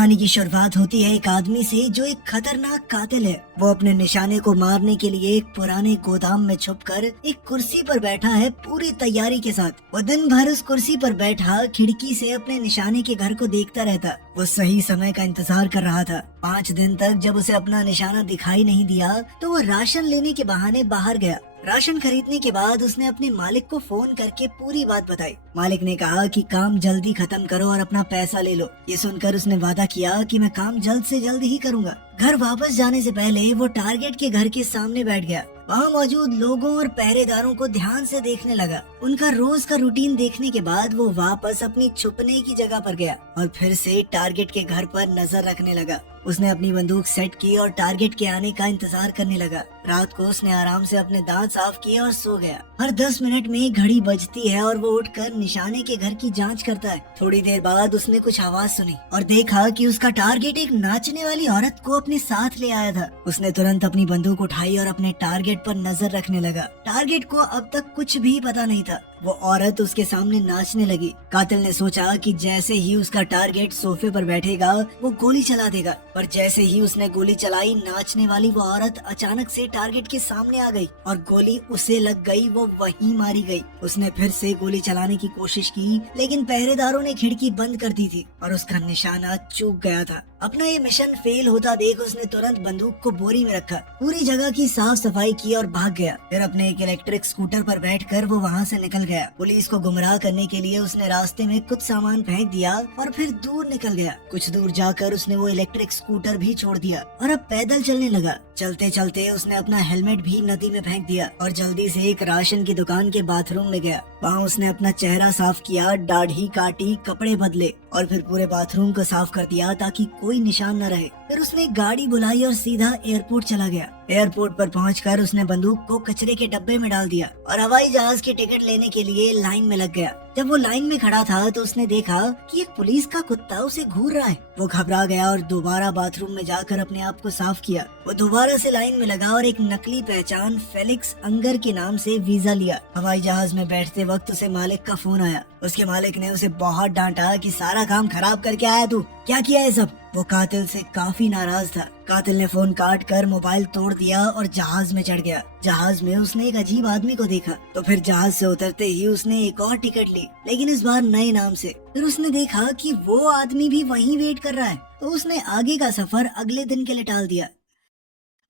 कहानी की शुरुआत होती है एक आदमी से जो एक खतरनाक कातिल है। वो अपने निशाने को मारने के लिए एक पुराने गोदाम में छुपकर एक कुर्सी पर बैठा है पूरी तैयारी के साथ। वो दिन भर उस कुर्सी पर बैठा खिड़की से अपने निशाने के घर को देखता रहता। वो सही समय का इंतजार कर रहा था। 5 दिन तक जब उसे अपना निशाना दिखाई नहीं दिया तो वो राशन लेने के बहाने बाहर गया। राशन खरीदने के बाद उसने अपने मालिक को फोन करके पूरी बात बताई। मालिक ने कहा कि काम जल्दी खत्म करो और अपना पैसा ले लो। ये सुनकर उसने वादा किया कि मैं काम जल्द से जल्द ही करूंगा। घर वापस जाने से पहले वो टारगेट के घर के सामने बैठ गया। वहाँ मौजूद लोगों और पहरेदारों को ध्यान से देखने लगा। उनका रोज का रूटीन देखने के बाद वो वापस अपनी छुपने की जगह पर गया और फिर से टारगेट के घर पर नजर रखने लगा। उसने अपनी बंदूक सेट की और टारगेट के आने का इंतजार करने लगा। रात को उसने आराम से अपने दांत साफ किए और सो गया। हर 10 मिनट में घड़ी बजती है और वो उठकर निशाने के घर की जांच करता है। थोड़ी देर बाद उसने कुछ आवाज सुनी और देखा कि उसका टारगेट एक नाचने वाली औरत को अपने साथ ले आया था। उसने तुरंत अपनी बंदूक उठाई और अपने टारगेट पर नजर रखने लगा। टारगेट को अब तक कुछ भी पता नहीं था। वो औरत उसके सामने नाचने लगी। कातिल ने सोचा कि जैसे ही उसका टारगेट सोफे पर बैठेगा वो गोली चला देगा, पर जैसे ही उसने गोली चलाई नाचने वाली वो औरत अचानक से टारगेट के सामने आ गई और गोली उसे लग गई। वो वहीं मारी गई। उसने फिर से गोली चलाने की कोशिश की लेकिन पहरेदारों ने खिड़की बंद कर दी थी और उसका निशाना चूक गया था। अपना ये मिशन फेल होता देख उसने तुरंत बंदूक को बोरी में रखा, पूरी जगह की साफ सफाई की और भाग गया। फिर अपने एक इलेक्ट्रिक स्कूटर पर बैठकर वो वहाँ से निकल गया। पुलिस को गुमराह करने के लिए उसने रास्ते में कुछ सामान फेंक दिया और फिर दूर निकल गया। कुछ दूर जाकर उसने वो इलेक्ट्रिक स्कूटर भी छोड़ दिया और अब पैदल चलने लगा। चलते चलते उसने अपना हेलमेट भी नदी में फेंक दिया और जल्दी से एक राशन की दुकान के बाथरूम में गया। वहाँ उसने अपना चेहरा साफ किया, दाढ़ी काटी, कपड़े बदले और फिर पूरे बाथरूम को साफ कर दिया ताकि कोई निशान न रहे। फिर उसने एक गाड़ी बुलाई और सीधा एयरपोर्ट चला गया। एयरपोर्ट पर पहुंचकर उसने बंदूक को कचरे के डब्बे में डाल दिया और हवाई जहाज की टिकट लेने के लिए लाइन में लग गया। जब वो लाइन में खड़ा था तो उसने देखा कि एक पुलिस का कुत्ता उसे घूर रहा है। वो घबरा गया और दोबारा बाथरूम में जाकर अपने आप को साफ किया। वो दोबारा से लाइन में लगा और एक नकली पहचान फेलिक्स अंगर के नाम से वीजा लिया। हवाई जहाज में बैठते वक्त उसे मालिक का फोन आया। उसके मालिक ने उसे बहुत डांटा कि सारा काम खराब करके आया तू, क्या किया है सब। वो कातिल से काफी नाराज था। कातिल ने फोन काट कर मोबाइल तोड़ दिया और जहाज में चढ़ गया। जहाज में उसने एक अजीब आदमी को देखा तो फिर जहाज से उतरते ही उसने एक और टिकट ली, लेकिन इस बार नए नाम से। फिर उसने देखा कि वो आदमी भी वहीं वेट कर रहा है तो उसने आगे का सफर अगले दिन के लिए टाल दिया।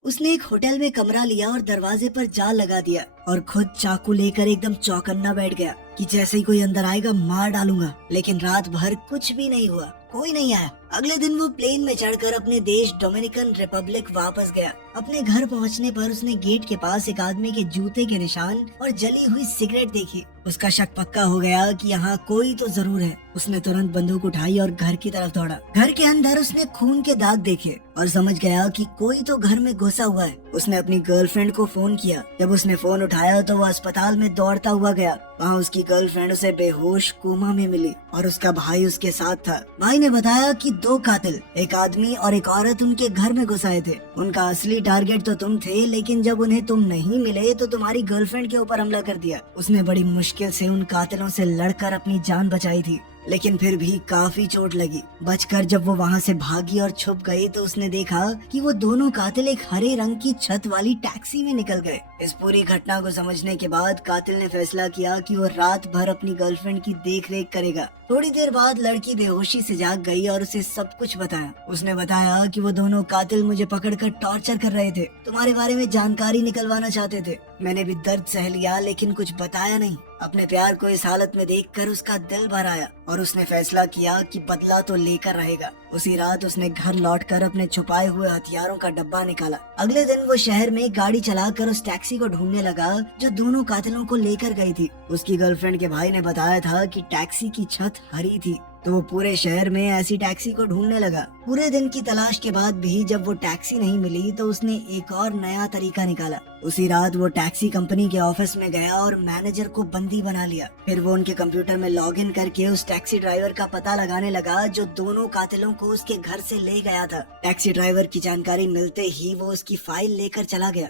उसने एक होटल में कमरा लिया और दरवाजे पर जाल लगा दिया और खुद चाकू लेकर एकदम चौकन्ना बैठ गया कि जैसे ही कोई अंदर आएगा मार डालूंगा। लेकिन रात भर कुछ भी नहीं हुआ, कोई नहीं आया। अगले दिन वो प्लेन में चढ़कर अपने देश डोमिनिकन रिपब्लिक वापस गया। अपने घर पहुंचने पर उसने गेट के पास एक आदमी के जूते के निशान और जली हुई सिगरेट देखी। उसका शक पक्का हो गया कि यहाँ कोई तो जरूर है। उसने तुरंत बंदूक उठाई और घर की तरफ दौड़ा। घर के अंदर उसने खून के दाग देखे और समझ गया कि कोई तो घर में घुसा हुआ है। उसने अपनी गर्लफ्रेंड को फोन किया। जब उसने फोन उठाया तो वो अस्पताल में दौड़ता हुआ गया। वहाँ उसकी गर्लफ्रेंड उसे बेहोश कोमा में मिली और उसका भाई उसके साथ था। भाई ने बताया कि 2 कातिल, एक आदमी और एक औरत उनके घर में घुस आए थे। उनका असली टारगेट तो तुम थे, लेकिन जब उन्हें तुम नहीं मिले तो तुम्हारी गर्लफ्रेंड के ऊपर हमला कर दिया। उसने बड़ी मुश्किल से उन कातिलों से लड़कर अपनी जान बचाई थी, लेकिन फिर भी काफी चोट लगी। बचकर जब वो वहाँ से भागी और छुप गई तो उसने देखा कि वो दोनों कातिल एक हरे रंग की छत वाली टैक्सी में निकल गए। इस पूरी घटना को समझने के बाद कातिल ने फैसला किया कि वो रात भर अपनी गर्लफ्रेंड की देख रेख करेगा। थोड़ी देर बाद लड़की बेहोशी से जाग गई और उसे सब कुछ बताया। उसने बताया कि वो दोनों कातिल मुझे पकड़कर टॉर्चर कर रहे थे, तुम्हारे बारे में जानकारी निकलवाना चाहते थे। मैंने भी दर्द सह लिया लेकिन कुछ बताया नहीं। अपने प्यार को इस हालत में देखकर उसका दिल भर आया और उसने फैसला किया कि बदला तो लेकर रहेगा। उसी रात उसने घर लौटकर अपने छुपाए हुए हथियारों का डब्बा निकाला। अगले दिन वो शहर में गाड़ी चलाकर उस टैक्सी को ढूंढने लगा जो दोनों कातिलों को लेकर गई थी। उसकी गर्लफ्रेंड के भाई ने बताया था कि टैक्सी की छत हरी थी, तो वो पूरे शहर में ऐसी टैक्सी को ढूंढने लगा। पूरे दिन की तलाश के बाद भी जब वो टैक्सी नहीं मिली तो उसने एक और नया तरीका निकाला। उसी रात वो टैक्सी कंपनी के ऑफिस में गया और मैनेजर को बंदी बना लिया। फिर वो उनके कंप्यूटर में लॉगिन करके उस टैक्सी ड्राइवर का पता लगाने लगा जो दोनों कातिलों को उसके घर से ले गया था। टैक्सी ड्राइवर की जानकारी मिलते ही वो उसकी फाइल लेकर चला गया।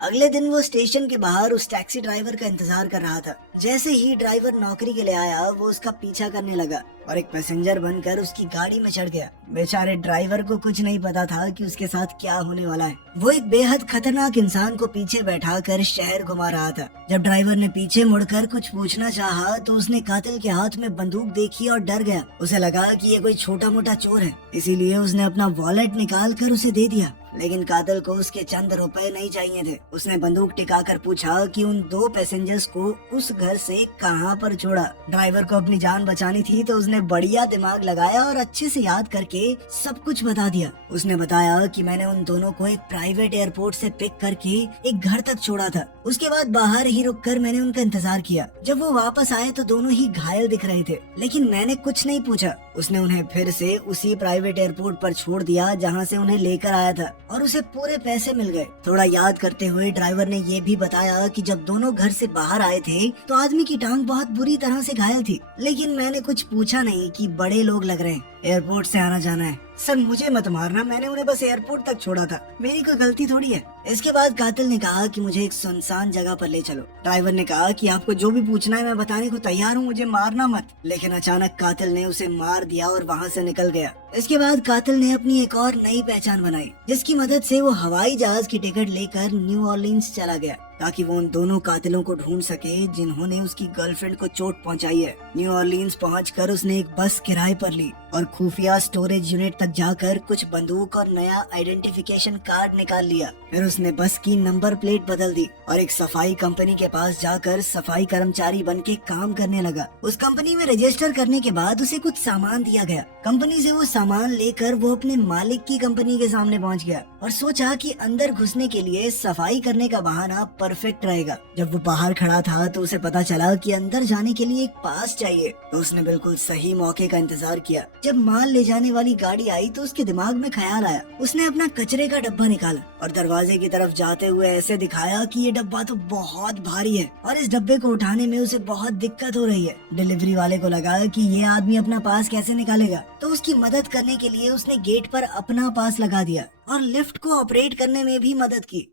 अगले दिन वो स्टेशन के बाहर उस टैक्सी ड्राइवर का इंतजार कर रहा था। जैसे ही ड्राइवर नौकरी के लिए आया वो उसका पीछा करने लगा और एक पैसेंजर बनकर उसकी गाड़ी में चढ़ गया। बेचारे ड्राइवर को कुछ नहीं पता था कि उसके साथ क्या होने वाला है। वो एक बेहद खतरनाक इंसान को पीछे बैठाकर शहर घुमा रहा था। जब ड्राइवर ने पीछे मुड़कर कुछ पूछना चाहा तो उसने कातिल के हाथ में बंदूक देखी और डर गया। उसे लगा कि ये कोई छोटा मोटा चोर है, इसीलिए उसने अपना वॉलेट निकाल कर उसे दे दिया। लेकिन कातिल को उसके चंद रुपए नहीं चाहिए थे। उसने बंदूक टिकाकर पूछा कि उन 2 पैसेंजर्स को उस घर से कहां पर छोड़ा। ड्राइवर को अपनी जान बचानी थी तो उसने बढ़िया दिमाग लगाया और अच्छे से याद करके सब कुछ बता दिया। उसने बताया कि मैंने उन दोनों को एक प्राइवेट एयरपोर्ट से पिक करके एक घर तक छोड़ा था। उसके बाद बाहर ही रुककर मैंने उनका इंतजार किया। जब वो वापस आए तो दोनों ही घायल दिख रहे थे, लेकिन मैंने कुछ नहीं पूछा। उसने उन्हें फिर से उसी प्राइवेट एयरपोर्ट पर छोड़ दिया जहां से उन्हें लेकर आया था और उसे पूरे पैसे मिल गए। थोड़ा याद करते हुए ड्राइवर ने ये भी बताया कि जब दोनों घर से बाहर आए थे तो आदमी की टांग बहुत बुरी तरह से घायल थी, लेकिन मैंने कुछ पूछा नहीं कि बड़े लोग लग रहे हैं, एयरपोर्ट से आना जाना है। सर मुझे मत मारना, मैंने उन्हें बस एयरपोर्ट तक छोड़ा था, मेरी कोई गलती थोड़ी है। इसके बाद कातिल ने कहा कि मुझे एक सुनसान जगह पर ले चलो। ड्राइवर ने कहा कि आपको जो भी पूछना है मैं बताने को तैयार हूँ, मुझे मारना मत। लेकिन अचानक कातिल ने उसे मार दिया और वहाँ से निकल गया। इसके बाद कातिल ने अपनी एक और नई पहचान बनाई, जिसकी मदद से वो हवाई जहाज की टिकट लेकर न्यू ऑर्लिन्स चला गया ताकि वो उन दोनों कातिलों को ढूंढ सके जिन्होंने उसकी गर्लफ्रेंड को चोट पहुंचाई है। न्यू ऑर्लिन्स पहुंचकर उसने एक बस किराए पर ली और खुफिया स्टोरेज यूनिट तक जाकर कुछ बंदूक और नया आइडेंटिफिकेशन कार्ड निकाल लिया। फिर उसने बस की नंबर प्लेट बदल दी और एक सफाई कंपनी के पास जाकर सफाई कर्मचारी बन के काम करने लगा। उस कंपनी में रजिस्टर करने के बाद उसे कुछ सामान दिया गया। कंपनी से वो सामान लेकर वो अपने मालिक की कंपनी के सामने पहुंच गया और सोचा कि अंदर घुसने के लिए सफाई करने का बहाना परफेक्ट रहेगा। जब वो बाहर खड़ा था तो उसे पता चला कि अंदर जाने के लिए एक पास चाहिए, तो उसने बिल्कुल सही मौके का इंतजार किया। जब माल ले जाने वाली गाड़ी आई तो उसके दिमाग में ख्याल आया। उसने अपना कचरे का डब्बा निकाला और दरवाजे की तरफ जाते हुए ऐसे दिखाया कि ये डब्बा तो बहुत भारी है और इस डब्बे को उठाने में उसे बहुत दिक्कत हो रही है। डिलीवरी वाले को लगा कि ये आदमी अपना पास कैसे निकालेगा, तो उसकी मदद करने के लिए उसने गेट पर अपना पास लगा दिया और लिफ्ट को ऑपरेट करने में भी मदद की।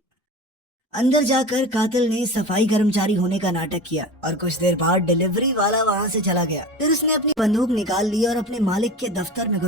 अंदर जाकर कातिल ने सफाई कर्मचारी होने का नाटक किया और कुछ देर बाद डिलीवरी वाला वहाँ से चला गया। फिर उसने अपनी बंदूक निकाल ली और अपने मालिक के दफ्तर में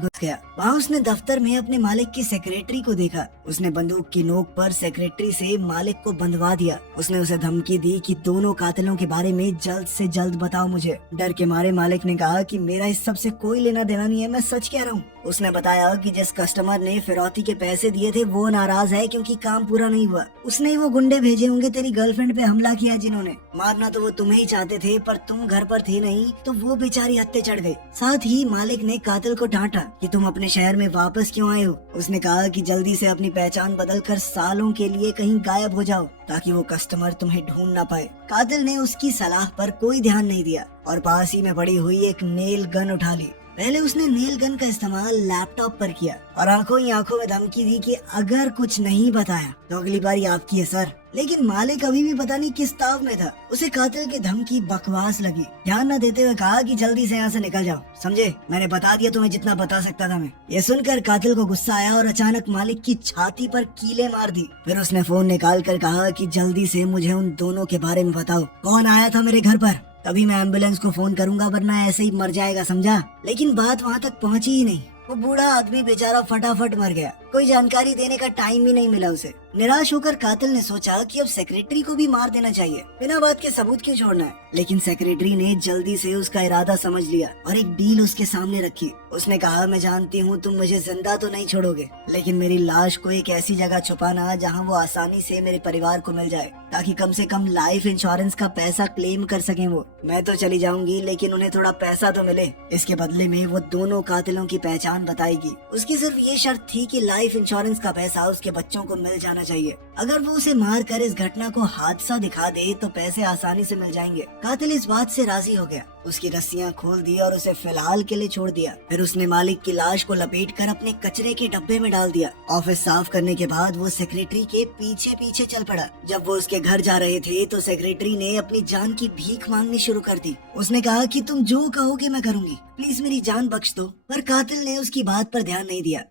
घुस गया। वहाँ उसने दफ्तर में अपने मालिक की सेक्रेटरी को देखा। उसने बंदूक की नोक पर सेक्रेटरी से मालिक को बंधवा दिया। उसने उसे धमकी दी कि दोनों कातिलों के बारे में जल्द से जल्द बताओ मुझे। डर के मारे मालिक ने कहा कि मेरा इस सब से कोई लेना देना नहीं है, मैं सच कह रहा हूँ। उसने बताया कि जिस कस्टमर ने फिरौती के पैसे दिए थे वो नाराज है क्योंकि काम पूरा नहीं हुआ। उसने ही वो गुंडे भेजे होंगे तेरी गर्लफ्रेंड पे हमला किया जिन्होंने। मारना तो वो तुम्हें ही चाहते थे पर तुम घर पर थे नहीं तो वो बेचारी हत्ते चढ़ गई। साथ ही मालिक ने कातिल को डांटा कि तुम अपने शहर में वापस क्यों आए हो। उसने कहा कि जल्दी से अपनी पहचान बदलकर सालों के लिए कहीं गायब हो जाओ ताकि वो कस्टमर तुम्हें ढूंढ ना पाए। कातिल ने उसकी सलाह पर कोई ध्यान नहीं दिया और पास ही में पड़ी हुई एक नेल गन उठा ली। पहले उसने नेल गन का इस्तेमाल लैपटॉप पर किया और आंखों ही आंखों में धमकी दी कि अगर कुछ नहीं बताया तो अगली बारी आपकी है सर। लेकिन मालिक अभी भी पता नहीं किस ताव में था। उसे कातिल की धमकी बकवास लगी। ध्यान न देते हुए कहा कि जल्दी से यहाँ से निकल जाओ, समझे? मैंने बता दिया तुम्हें जितना बता सकता था मैं। ये सुनकर कातिल को गुस्सा आया और अचानक मालिक की छाती पर कीले मार दी। फिर उसने फोन निकाल कर कहा कि जल्दी से मुझे उन दोनों के बारे में बताओ, कौन आया था मेरे घर पर, तभी मैं एम्बुलेंस को फोन करूंगा वरना ऐसे ही मर जाएगा, समझा? लेकिन बात वहाँ तक पहुँची ही नहीं। वो बूढ़ा आदमी बेचारा फटाफट मर गया। कोई जानकारी देने का टाइम ही नहीं मिला उसे। निराश होकर कातिल ने सोचा कि अब सेक्रेटरी को भी मार देना चाहिए, बिना बात के सबूत क्यों छोड़ना है। लेकिन सेक्रेटरी ने जल्दी से उसका इरादा समझ लिया और एक डील उसके सामने रखी। उसने कहा, मैं जानती हूँ तुम मुझे जिंदा तो नहीं छोड़ोगे, लेकिन मेरी लाश को एक ऐसी जगह छुपाना जहाँ वो आसानी से मेरे परिवार को मिल जाए, ताकि कम से कम लाइफ इंश्योरेंस का पैसा क्लेम कर सकें वो। मैं तो चली जाऊंगी लेकिन उन्हें थोड़ा पैसा तो मिले। इसके बदले में वो दोनों कातिलों की पहचान बताएगी। उसकी सिर्फ ये शर्त थी कि लाइफ लाइफ इंश्योरेंस का पैसा उसके बच्चों को मिल जाना चाहिए। अगर वो उसे मार कर इस घटना को हादसा दिखा दे तो पैसे आसानी से मिल जाएंगे। कातिल इस बात से राजी हो गया, उसकी रस्सियां खोल दी और उसे फिलहाल के लिए छोड़ दिया। फिर उसने मालिक की लाश को लपेटकर अपने कचरे के डब्बे में डाल दिया। ऑफिस साफ करने के बाद वो सेक्रेटरी के पीछे पीछे चल पड़ा। जब वो उसके घर जा रहे थे तो सेक्रेटरी ने अपनी जान की भीख मांगनी शुरू कर दी। उसने कहा कि तुम जो कहोगे मैं करूंगी, प्लीज मेरी जान बख्श दो। पर कातिल ने उसकी बात पर ध्यान नहीं दिया।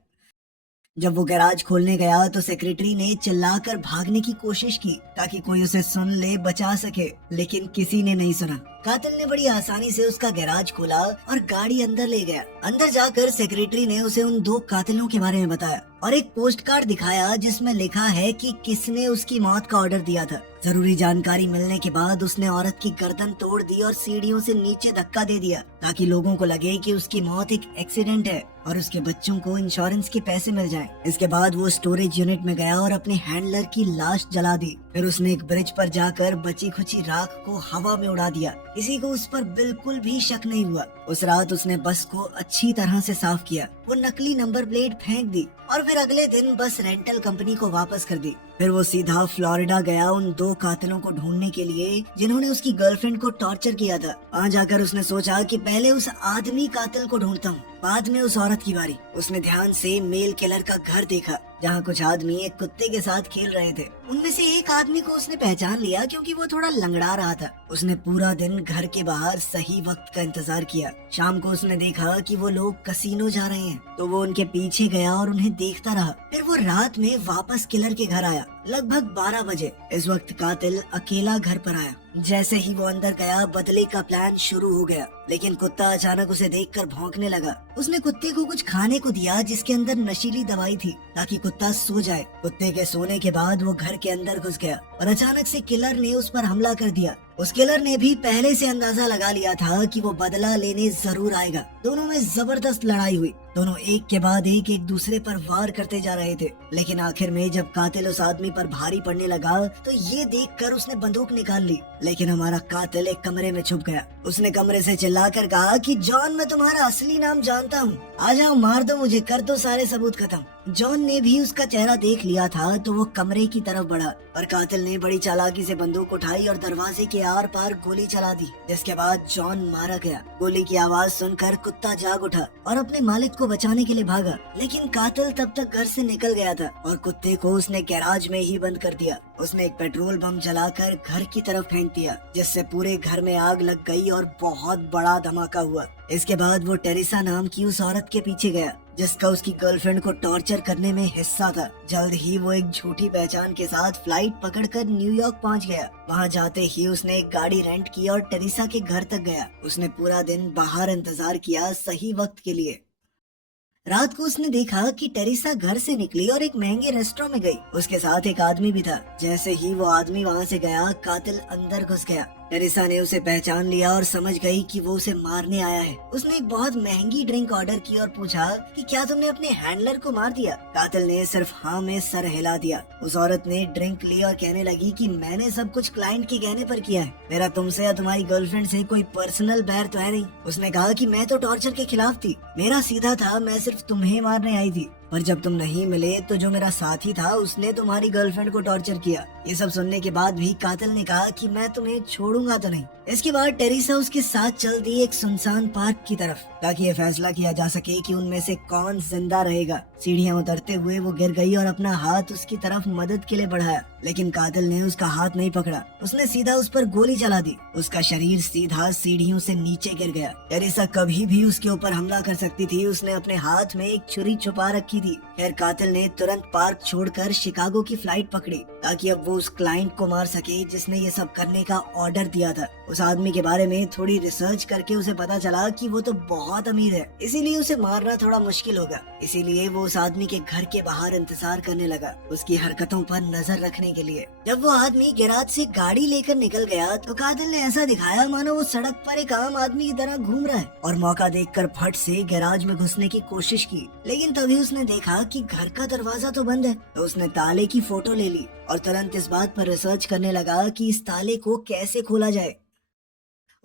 जब वो गैराज खोलने गया तो सेक्रेटरी ने चिल्लाकर भागने की कोशिश की ताकि कोई उसे सुन ले, बचा सके, लेकिन किसी ने नहीं सुना। कातिल ने बड़ी आसानी से उसका गैराज खोला और गाड़ी अंदर ले गया। अंदर जाकर सेक्रेटरी ने उसे उन 2 कातिलों के बारे में बताया और एक पोस्ट कार्ड दिखाया जिसमें लिखा है कि किसने उसकी मौत का ऑर्डर दिया था। जरूरी जानकारी मिलने के बाद उसने औरत की गर्दन तोड़ दी और सीढ़ियों से नीचे धक्का दे दिया ताकि लोगों को लगे कि उसकी मौत एक एक्सीडेंट है और उसके बच्चों को इंश्योरेंस के पैसे मिल जाएं। इसके बाद वो स्टोरेज यूनिट में गया और अपने हैंडलर की लाश जला दी। फिर उसने एक ब्रिज पर जाकर बची खुची राख को हवा में उड़ा दिया। किसी को उस पर बिल्कुल भी शक नहीं हुआ। उस रात उसने बस को अच्छी तरह से साफ किया, वो नकली नंबर प्लेट फेंक दी और फिर अगले दिन बस रेंटल कंपनी को वापस कर दी। फिर वो सीधा फ्लोरिडा गया उन 2 कातिलों को ढूंढने के लिए जिन्होंने उसकी गर्लफ्रेंड को टॉर्चर किया था। वहाँ जाकर उसने सोचा कि पहले उस आदमी कातिल को ढूंढता हूँ, बाद में उस औरत की बारी। उसने ध्यान से मेल किलर का घर देखा जहाँ कुछ आदमी एक कुत्ते के साथ खेल रहे थे। उनमें से एक आदमी को उसने पहचान लिया क्योंकि वो थोड़ा लंगड़ा रहा था। उसने पूरा दिन घर के बाहर सही वक्त का इंतजार किया। शाम को उसने देखा कि वो लोग कसीनो जा रहे हैं तो वो उनके पीछे गया और उन्हें देखता रहा। फिर वो रात में वापस किलर के घर आया, लगभग 12 बजे। इस वक्त कातिल अकेला घर पर आया। जैसे ही वो अंदर गया बदले का प्लान शुरू हो गया, लेकिन कुत्ता अचानक उसे देखकर भौंकने लगा। उसने कुत्ते को कुछ खाने को दिया जिसके अंदर नशीली दवाई थी ताकि कुत्ता सो जाए। कुत्ते के सोने के बाद वो घर के अंदर घुस गया और अचानक से किलर ने उस पर हमला कर दिया। उस किलर ने भी पहले से अंदाजा लगा लिया था कि वो बदला लेने जरूर आएगा। दोनों में जबरदस्त लड़ाई हुई। दोनों एक के बाद एक दूसरे पर वार करते जा रहे थे, लेकिन आखिर में जब कातिल उस आदमी पर भारी पड़ने लगा तो ये देखकर उसने बंदूक निकाल ली, लेकिन हमारा कातिल एक कमरे में छुप गया। उसने कमरे से चिल्लाकर कहा कि जॉन, मैं तुम्हारा असली नाम जानता हूँ, आ जाओ, मार दो मुझे, कर दो सारे सबूत खत्म। जॉन ने भी उसका चेहरा देख लिया था तो वो कमरे की तरफ बढ़ा और कातिल ने बड़ी चालाकी से बंदूक उठाई और दरवाजे के आर पार गोली चला दी, जिसके बाद जॉन मारा गया। गोली की आवाज सुनकर कुत्ता जाग उठा और अपने मालिक को बचाने के लिए भागा, लेकिन कातिल तब तक घर से निकल गया था और कुत्ते को उसने गैराज में ही बंद कर दिया। उसने एक पेट्रोल बम जलाकर घर की तरफ फेंक दिया, जिससे पूरे घर में आग लग गई और बहुत बड़ा धमाका हुआ। इसके बाद वो टेरेसा नाम की उस औरत के पीछे गया जिसका उसकी गर्लफ्रेंड को टॉर्चर करने में हिस्सा था। जल्द ही वो एक झूठी पहचान के साथ फ्लाइट पकड़कर न्यूयॉर्क पहुंच गया। वहां जाते ही उसने एक गाड़ी रेंट की और टेरेसा के घर तक गया। उसने पूरा दिन बाहर इंतजार किया सही वक्त के लिए। रात को उसने देखा कि टेरेसा घर से निकली और एक महंगे रेस्टोरेंट में गई। उसके साथ एक आदमी भी था। जैसे ही वो आदमी वहाँ से गया, कातिल अंदर घुस गया। टेरेसा ने उसे पहचान लिया और समझ गई कि वो उसे मारने आया है। उसने एक बहुत महंगी ड्रिंक ऑर्डर की और पूछा कि क्या तुमने अपने हैंडलर को मार दिया? कातिल ने सिर्फ हाँ में सर हिला दिया। उस औरत ने ड्रिंक ली और कहने लगी कि मैंने सब कुछ क्लाइंट के कहने पर किया है, मेरा तुमसे या तुम्हारी गर्लफ्रेंड से कोई पर्सनल बैर तो है नहीं। उसने कहा कि मैं तो टॉर्चर के खिलाफ थी, मेरा सीधा था, मैं सिर्फ तुम्हें मारने आई थी, पर जब तुम नहीं मिले तो जो मेरा साथी था उसने तुम्हारी गर्लफ्रेंड को टॉर्चर किया। ये सब सुनने के बाद भी कातिल ने कहा कि मैं तुम्हें छोड़ूंगा तो नहीं। इसके बाद टेरेसा उसके साथ चल दी एक सुनसान पार्क की तरफ ताकि ये फैसला किया जा सके कि उनमें से कौन जिंदा रहेगा। सीढ़ियां उतरते हुए वो गिर गई और अपना हाथ उसकी तरफ मदद के लिए बढ़ाया, लेकिन कातिल ने उसका हाथ नहीं पकड़ा। उसने सीधा उस पर गोली चला दी। उसका शरीर सीधा सीढ़ियों से नीचे गिर गया। टेरेसा कभी भी उसके ऊपर हमला कर सकती थी। उसने अपने हाथ में एक छुरी छुपा रखी थी। खैर कातिल ने तुरंत पार्क छोड़कर शिकागो की फ्लाइट पकड़ी ताकि अब वो उस क्लाइंट को मार सके जिसने ये सब करने का ऑर्डर दिया था। उस आदमी के बारे में थोड़ी रिसर्च करके उसे पता चला कि वो तो बहुत अमीर है, इसीलिए उसे मारना थोड़ा मुश्किल होगा। इसीलिए वो उस आदमी के घर के बाहर इंतजार करने लगा, उसकी हरकतों पर नजर रखने के लिए। जब वो आदमी गैराज से गाड़ी लेकर निकल गया तो कातिल ने ऐसा दिखाया मानो वो सड़क पर एक आम आदमी की तरह घूम रहा है और मौका देखकर फट से गैराज में घुसने की कोशिश की, लेकिन तभी उसने देखा कि घर का दरवाजा तो बंद है। तो उसने ताले की फोटो ले ली और तुरंत इस बात पर रिसर्च करने लगा कि इस ताले को कैसे खोला जाए।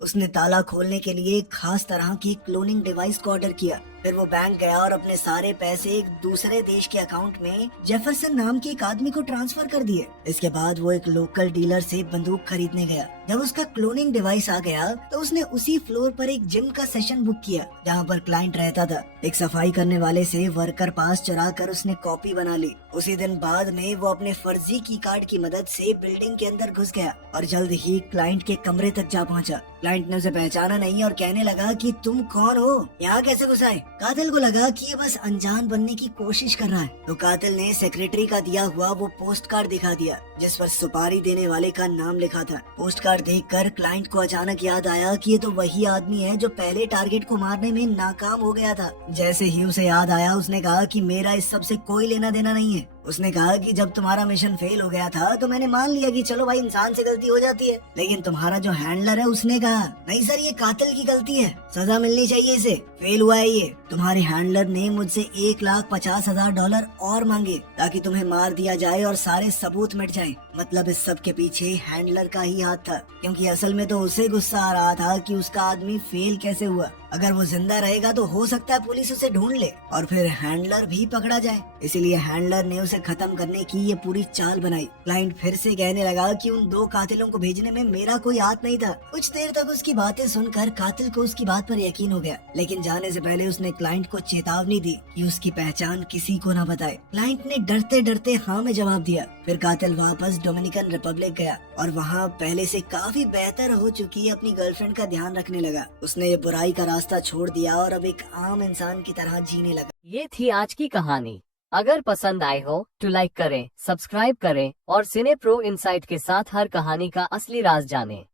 उसने ताला खोलने के लिए एक खास तरह की क्लोनिंग डिवाइस को ऑर्डर किया फिर वो बैंक गया और अपने सारे पैसे एक दूसरे देश के अकाउंट में जेफरसन नाम के एक आदमी को ट्रांसफर कर दिए। इसके बाद वो एक लोकल डीलर से बंदूक खरीदने गया। जब उसका क्लोनिंग डिवाइस आ गया तो उसने उसी फ्लोर पर एक जिम का सेशन बुक किया जहाँ पर क्लाइंट रहता था। एक सफाई करने वाले से वर्कर पास चुरा कर उसने कॉपी बना ली। उसी दिन बाद में वो अपने फर्जी की कार्ड की मदद से बिल्डिंग के अंदर घुस गया और जल्द ही क्लाइंट के कमरे तक जा पहुंचा। क्लाइंट ने उसे पहचाना नहीं और कहने लगा कि तुम कौन हो, यहाँ कैसे घुस आए। कातिल को लगा कि ये बस अनजान बनने की कोशिश कर रहा है, तो कातिल ने सेक्रेटरी का दिया हुआ वो पोस्ट कार्ड दिखा दिया जिस पर सुपारी देने वाले का नाम लिखा था। पोस्ट कार्ड देखकर क्लाइंट को अचानक याद आया कि ये तो वही आदमी है जो पहले टारगेट को मारने में नाकाम हो गया था। जैसे ही उसे याद आया उसने कहा कि मेरा इस सब से कोई लेना देना नहीं है। उसने कहा कि जब तुम्हारा मिशन फेल हो गया था तो मैंने मान लिया कि चलो भाई इंसान से गलती हो जाती है, लेकिन तुम्हारा जो हैंडलर है उसने कहा नहीं सर ये कातिल की गलती है, सजा मिलनी चाहिए, इसे फेल हुआ है ये। तुम्हारे हैंडलर ने मुझसे $1,50,000 और मांगे ताकि तुम्हें मार दिया जाए और सारे सबूत मिट जाएं। मतलब इस सब के पीछे हैंडलर का ही हाथ था, क्योंकि असल में तो उसे गुस्सा आ रहा था कि उसका आदमी फेल कैसे हुआ। अगर वो जिंदा रहेगा तो हो सकता है पुलिस उसे ढूंढ ले और फिर हैंडलर भी पकड़ा जाए। इसीलिए हैंडलर ने उसे खत्म करने की ये पूरी चाल बनाई। क्लाइंट फिर से कहने लगा कि उन 2 कातिलों को भेजने में मेरा कोई हाथ नहीं था। कुछ देर तक उसकी बातें सुनकर कातिल को उसकी बात पर यकीन हो गया, लेकिन जाने से पहले उसने क्लाइंट को चेतावनी दी कि उसकी पहचान किसी को न बताए। क्लाइंट ने डरते डरते हाँ में जवाब दिया। फिर कातिल वापस डोमिनिकन रिपब्लिक गया और वहाँ पहले से काफी बेहतर हो चुकी अपनी गर्लफ्रेंड का ध्यान रखने लगा। उसने ये बुराई का रास्ता छोड़ दिया और अब एक आम इंसान की तरह जीने लगा। ये थी आज की कहानी। अगर पसंद आए हो तो लाइक करें, सब्सक्राइब करें और सिने प्रो इनसाइट के साथ हर कहानी का असली राज जानें।